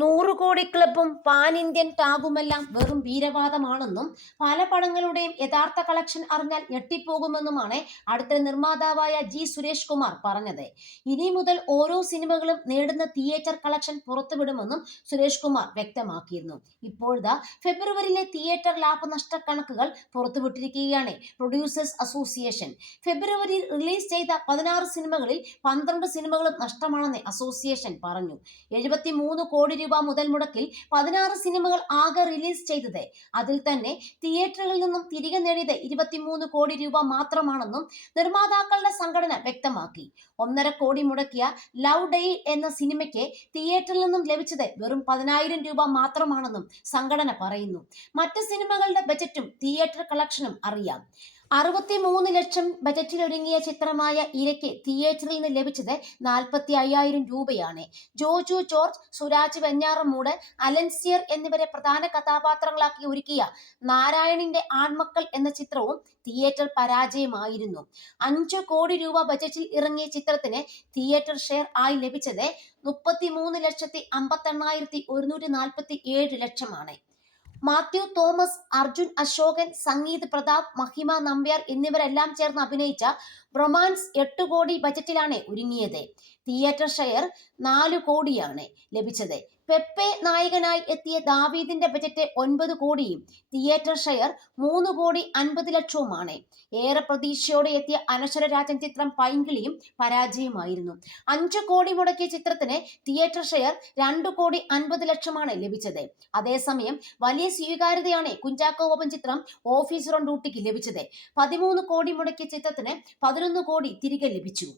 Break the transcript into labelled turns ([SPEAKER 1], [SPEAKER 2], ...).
[SPEAKER 1] നൂറ് കോടി ക്ലബും pan Indian ടാഗുമെല്ലാം വെറും വീരവാദമാണെന്നും പല പടങ്ങളുടെയും യഥാർത്ഥ കളക്ഷൻ അറിഞ്ഞാൽ ഞെട്ടിപ്പോകുമെന്നുമാണ് അടുത്ത നിർമ്മാതാവായ ജി സുരേഷ് കുമാർ പറഞ്ഞത്. ഇനി മുതൽ ഓരോ സിനിമകളും നേടുന്ന തിയേറ്റർ കളക്ഷൻ പുറത്തുവിടുമെന്നും സുരേഷ് കുമാർ വ്യക്തമാക്കിയിരുന്നു. ഇപ്പോഴത്തെ ഫെബ്രുവരിയിലെ തിയേറ്റർ ലാഭനഷ്ട കണക്കുകൾ പുറത്തുവിട്ടിരിക്കുകയാണ് പ്രൊഡ്യൂസേഴ്സ് അസോസിയേഷൻ. ഫെബ്രുവരിയിൽ റിലീസ് ചെയ്ത പതിനാറ് സിനിമകളിൽ പന്ത്രണ്ട് സിനിമകളും നഷ്ടമാണെന്ന് അസോസിയേഷൻ പറഞ്ഞു. എഴുപത്തി കോടി രൂപ മുതൽ മുടക്കിൽ പതിനാറ് സിനിമകൾ ആകെ റിലീസ് ചെയ്തത്. അതിൽ തന്നെ തിയേറ്ററുകളിൽ നിന്നും തിരികെ നേടിയത് ഇരുപത്തിമൂന്ന് കോടി രൂപ മാത്രമാണെന്നും നിർമ്മാതാക്കളുടെ സംഘടന വ്യക്തമാക്കി. ഒന്നര കോടി മുടക്കിയ ലവ് ഡെയിൽ എന്ന സിനിമയ്ക്ക് തിയേറ്ററിൽ നിന്നും ലഭിച്ചത് വെറും പതിനായിരം രൂപ മാത്രമാണെന്നും സംഘടന പറയുന്നു. മറ്റ് സിനിമകളുടെ ബജറ്റും തിയേറ്റർ കളക്ഷനും അറിയാം. അറുപത്തി മൂന്ന് ലക്ഷം ബജറ്റിലൊരുങ്ങിയ ചിത്രമായ ഇരയ്ക്ക് തിയേറ്ററിൽ നിന്ന് ലഭിച്ചത് നാൽപ്പത്തി അയ്യായിരം രൂപയാണ്. ജോജു ജോർജ് സുരാജ് വെഞ്ഞാറമൂട് അലൻസിയർ എന്നിവരെ പ്രധാന കഥാപാത്രങ്ങളാക്കി ഒരുക്കിയ നാരായണിന്റെ ആൺമക്കൾ എന്ന ചിത്രവും തിയേറ്റർ പരാജയമായിരുന്നു. അഞ്ചു കോടി രൂപ ബജറ്റിൽ ഇറങ്ങിയ ചിത്രത്തിന് തിയേറ്റർ ഷെയർ ആയി ലഭിച്ചത് മുപ്പത്തി മൂന്ന് ലക്ഷത്തി അമ്പത്തെണ്ണായിരത്തി ഒരുന്നൂറ്റി നാൽപ്പത്തി ഏഴ് ലക്ഷമാണ്. മാത്യു തോമസ് അർജുൻ അശോകൻ സംഗീത് പ്രതാപ് മഹിമ നമ്പ്യാർ എന്നിവരെല്ലാം ചേർന്ന് അഭിനയിച്ച റൊമാൻസ് എട്ട് കോടി ബജറ്റിലാണ് ഒരുങ്ങിയത്. തിയേറ്റർ ഷെയർ നാല് കോടിയാണ് ലഭിച്ചത്. പെപ്പെ നായകനായി എത്തിയ ദാവീദിന്റെ ബജറ്റ് ഒൻപത് കോടിയും തിയേറ്റർ ഷെയർ മൂന്ന് കോടി അൻപത് ലക്ഷവുമാണ്. ഏറെ പ്രതീക്ഷയോടെ എത്തിയ അനശ്വര രാജൻ ചിത്രം പൈങ്കിളിയും പരാജയമായിരുന്നു. അഞ്ചു കോടി മുടക്കിയ ചിത്രത്തിന് തിയേറ്റർ ഷെയർ രണ്ടു കോടി അൻപത് ലക്ഷമാണ് ലഭിച്ചത്. അതേസമയം വലിയ സ്വീകാര്യതയാണ് കുഞ്ചാക്കോ ബോബൻ ചിത്രം ഓഫീസർ ഓൺ ഡ്യൂട്ടിക്ക് ലഭിച്ചത്. പതിമൂന്ന് കോടി മുടക്കിയ ചിത്രത്തിന് പതിനൊന്ന് കോടി തിരികെ ലഭിച്ചു.